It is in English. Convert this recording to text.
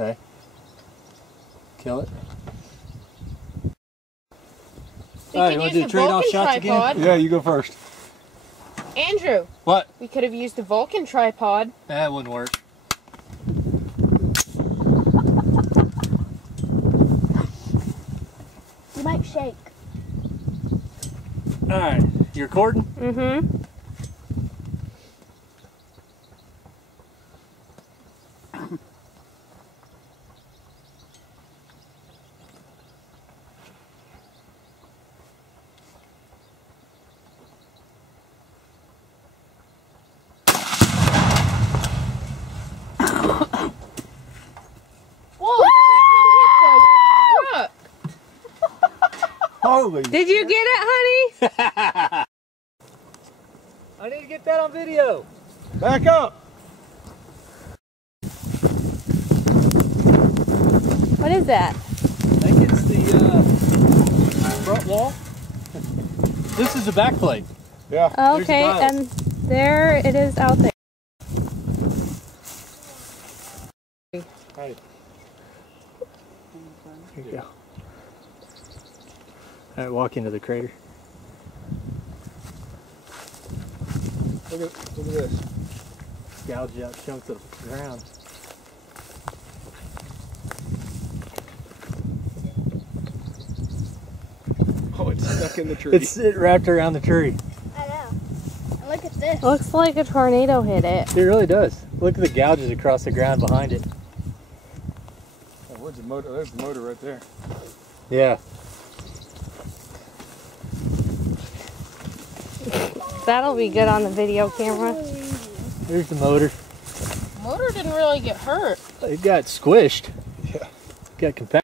Okay. Kill it. Alright, you want to do trade-off shots again? Yeah, you go first. Andrew. What? We could have used the Vulcan tripod. That wouldn't work. You might shake. Alright, you recording? Mm-hmm. Holy! Did you get it, honey? I need to get that on video. Back up! What is that? I think it's the front wall. This is the back plate. Yeah. Okay, and there it is out there. Right. There you go. Alright, walk into the crater. Look at this. Gouge out chunks of ground. Oh, it's stuck in the tree. It's wrapped around the tree. I know. And look at this. Looks like a tornado hit it. It really does. Look at the gouges across the ground behind it. Oh, where's the motor? There's the motor right there. Yeah. That'll be good on the video camera. There's the motor. Motor didn't really get hurt. It got squished. Yeah. Got compacted.